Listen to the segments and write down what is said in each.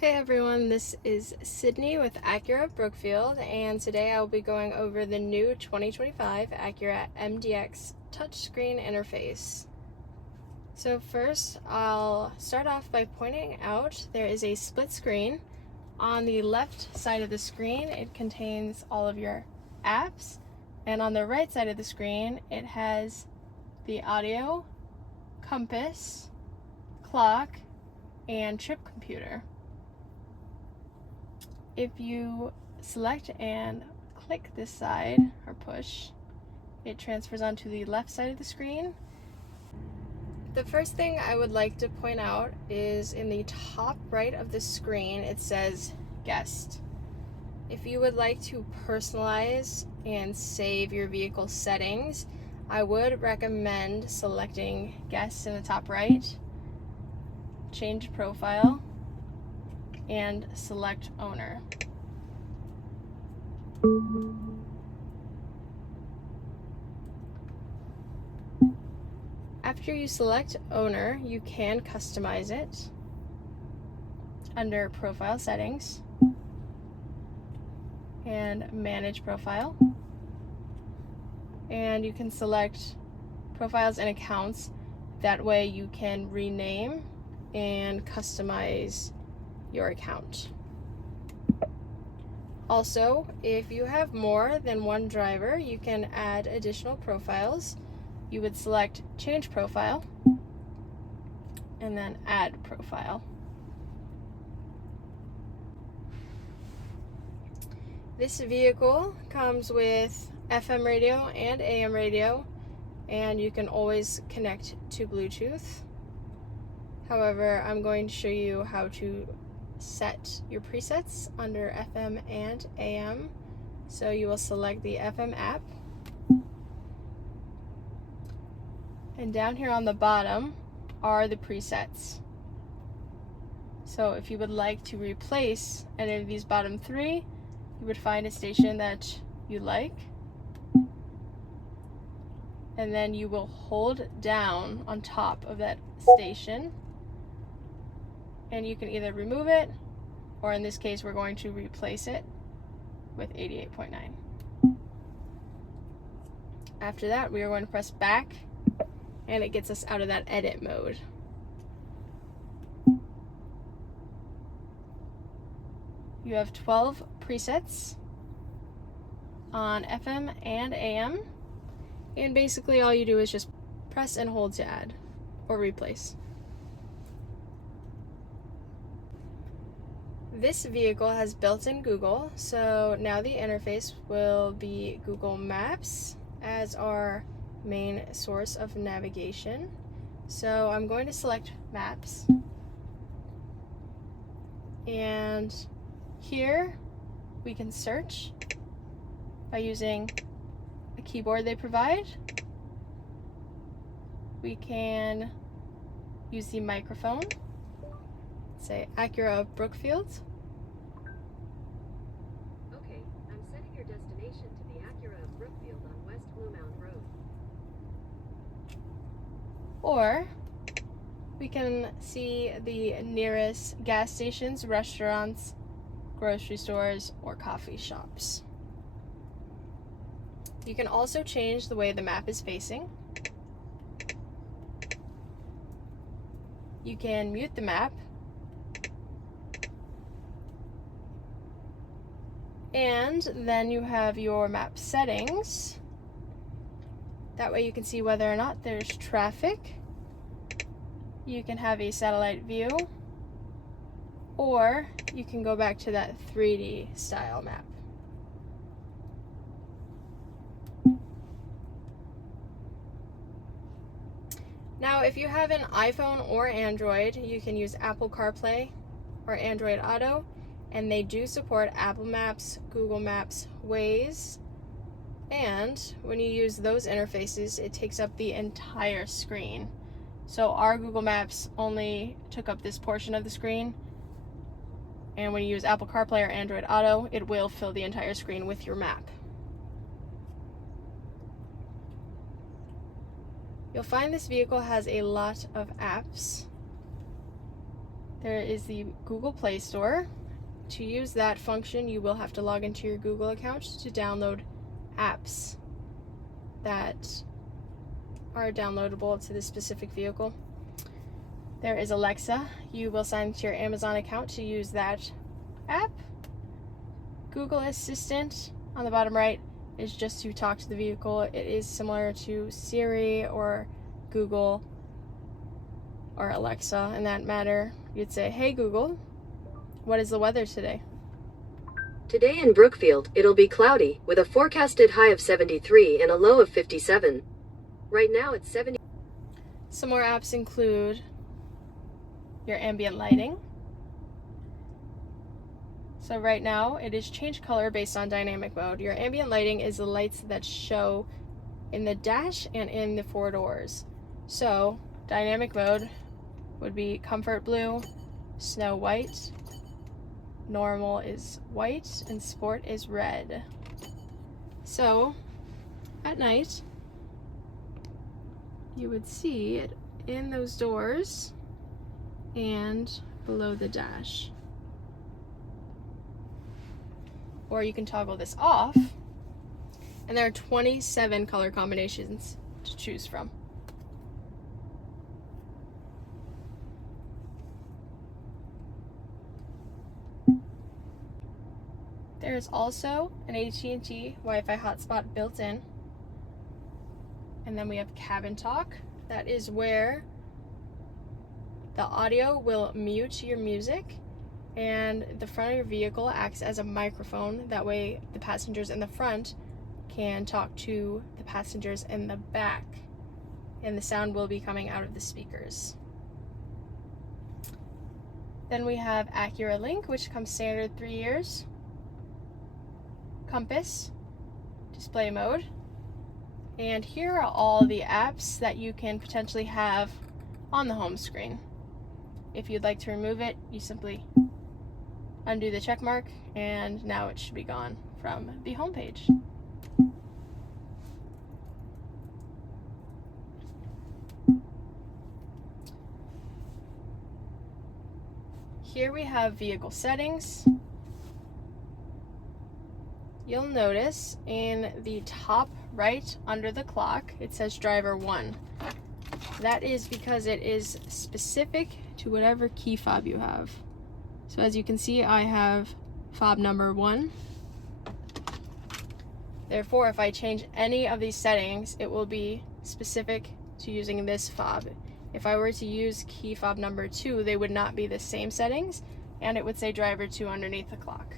Hey everyone, this is Sydney with Acura Brookfield, and today I will be going over the new 2025 Acura MDX touchscreen interface. So first, I'll start off by pointing out there is a split screen. On the left side of the screen, it contains all of your apps, and on the right side of the screen, it has the audio, compass, clock, and trip computer. If you select and click this side or push, it transfers onto the left side of the screen. The first thing I would like to point out is in the top right of the screen it says guest. If you would like to personalize and save your vehicle settings, I would recommend selecting guest in the top right, change profile, and select owner. After you select owner, you can customize it under profile settings and manage profile, and you can select profiles and accounts. That way you can rename and customize your account. Also, if you have more than one driver, you can add additional profiles. You would select change profile and then add profile. This vehicle comes with FM radio and AM radio, and you can always connect to Bluetooth. However, I'm going to show you how to set your presets under FM and AM. So you will select the FM app, and down here on the bottom are the presets. So if you would like to replace any of these bottom three, you would find a station that you like, and then you will hold down on top of that station, and you can either remove it, or in this case we're going to replace it with 88.9. After that, we are going to press back, and it gets us out of that edit mode. You have 12 presets on FM and AM, and basically all you do is just press and hold to add or replace. This vehicle has built-in Google, so now the interface will be Google Maps as our main source of navigation. So I'm going to select Maps, and here we can search by using a keyboard they provide. We can use the microphone, say Acura Brookfield. Okay, I'm setting your destination to the Acura of Brookfield on West Blue Mound Road. Or we can see the nearest gas stations, restaurants, grocery stores, or coffee shops. You can also change the way the map is facing. You can mute the map, and then you have your map settings. That way you can see whether or not there's traffic. You can have a satellite view, or you can go back to that 3D style map. Now, if you have an iPhone or Android, you can use Apple CarPlay or Android Auto, and they do support Apple Maps, Google Maps, Waze, and when you use those interfaces, it takes up the entire screen. So our Google Maps only took up this portion of the screen, and when you use Apple CarPlay or Android Auto, it will fill the entire screen with your map. You'll find this vehicle has a lot of apps. there is the Google Play Store. To use that function, you will have to log into your Google account to download apps that are downloadable to this specific vehicle. There is Alexa. You will sign into your Amazon account to use that app. Google Assistant on the bottom right is just to talk to the vehicle. It is similar to Siri or Google or Alexa in that matter. You'd say, "Hey Google, what is the weather today?" Today in Brookfield, it'll be cloudy, with a forecasted high of 73 and a low of 57. Right now it's 70. Some more apps include your ambient lighting. So right now it is change color based on dynamic mode. Your ambient lighting is the lights that show in the dash and in the four doors. So dynamic mode would be comfort blue, snow white, normal is white, and sport is red. So at night you would see it in those doors and below the dash. Or you can toggle this off, and there are 27 color combinations to choose from. There is also an AT&T Wi-Fi hotspot built in. And then we have cabin talk. That is where the audio will mute your music, and the front of your vehicle acts as a microphone. That way the passengers in the front can talk to the passengers in the back, and the sound will be coming out of the speakers. Then we have Acura Link, which comes standard 3 years. Compass, display mode. And here are all the apps that you can potentially have on the home screen. If you'd like to remove it, you simply undo the check mark, and now it should be gone from the home page. Here we have vehicle settings. You'll notice in the top right under the clock, it says driver 1. That is because it is specific to whatever key fob you have. So as you can see, I have fob number 1. Therefore, if I change any of these settings, it will be specific to using this fob. If I were to use key fob number 2, they would not be the same settings, and it would say driver 2 underneath the clock.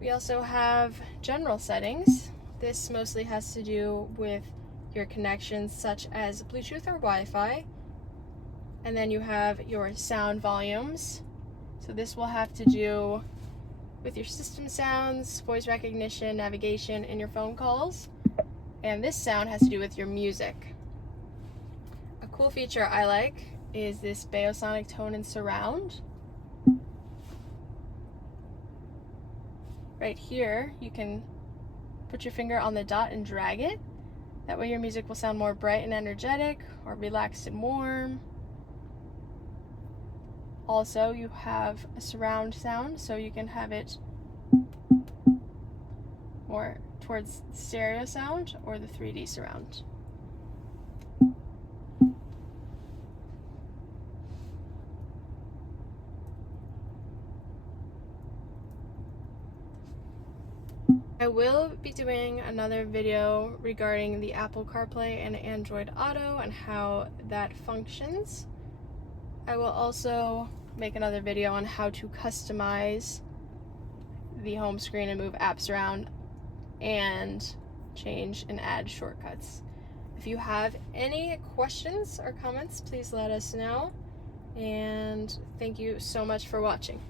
We also have general settings. This mostly has to do with your connections such as Bluetooth or Wi-Fi. And then you have your sound volumes. So this will have to do with your system sounds, voice recognition, navigation, and your phone calls. And this sound has to do with your music. A cool feature I like is this Baosonic tone and surround. Right here, you can put your finger on the dot and drag it. That way your music will sound more bright and energetic, or relaxed and warm. Also, you have a surround sound, so you can have it more towards stereo sound or the 3D surround. I will be doing another video regarding the Apple CarPlay and Android Auto and how that functions. I will also make another video on how to customize the home screen and move apps around and change and add shortcuts. If you have any questions or comments, please let us know. And thank you so much for watching.